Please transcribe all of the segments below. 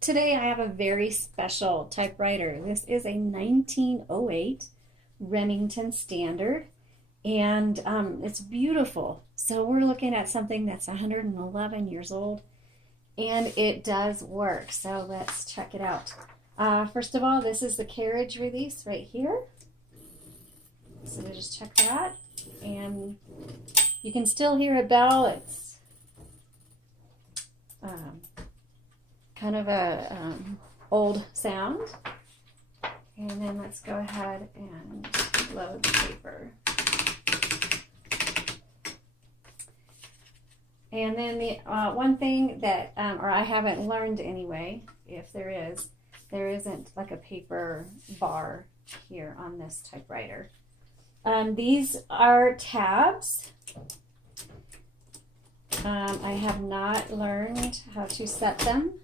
Today I have a very special typewriter. This is a 1908 Remington Standard, and it's beautiful. So we're looking at something that's 111 years old, and it does work. So let's check it out. First of all, this is the carriage release right here. So just check that, and you can still hear a bell. It's kind of a old sound. And then let's go ahead and load the paper. And then the one thing that, or I haven't learned anyway, if there isn't like a paper bar here on this typewriter. These are tabs. I have not learned how to set them.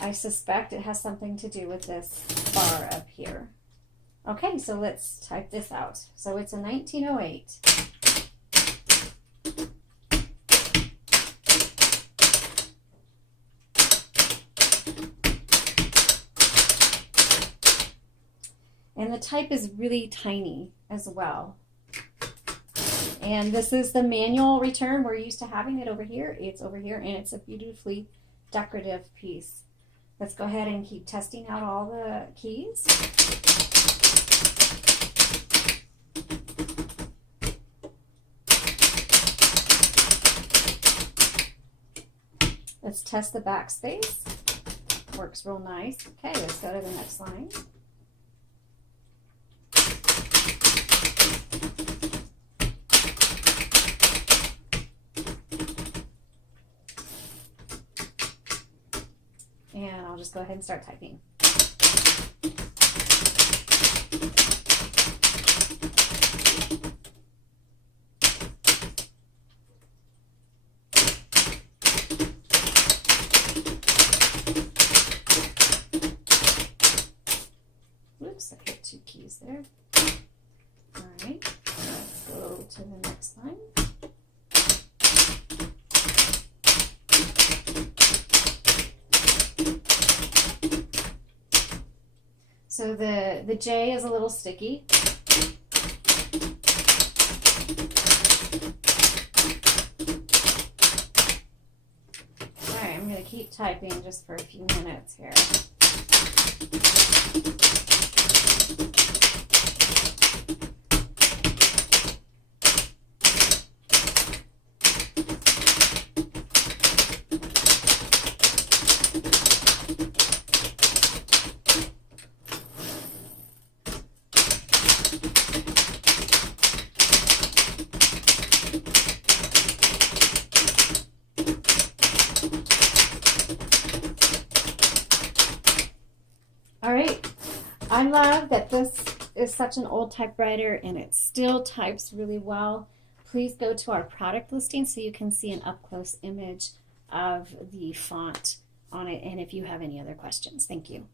I suspect it has something to do with this bar up here. Okay, so let's type this out. So it's a 1908. And the type is really tiny as well. And this is the manual return. We're used to having it over here. It's over here, and it's a beautifully decorative piece. Let's go ahead and keep testing out all the keys. Let's test the backspace. Works real nice. Okay, let's go to the next line. And I'll just go ahead and start typing. Whoops, I hit two keys there. All right, let's go to the next line. So the J is a little sticky. All right, I'm going to keep typing just for a few minutes here. All right, I love that this is such an old typewriter and it still types really well. Please go to our product listing so you can see an up-close image of the font on it, and if you have any other questions. Thank you.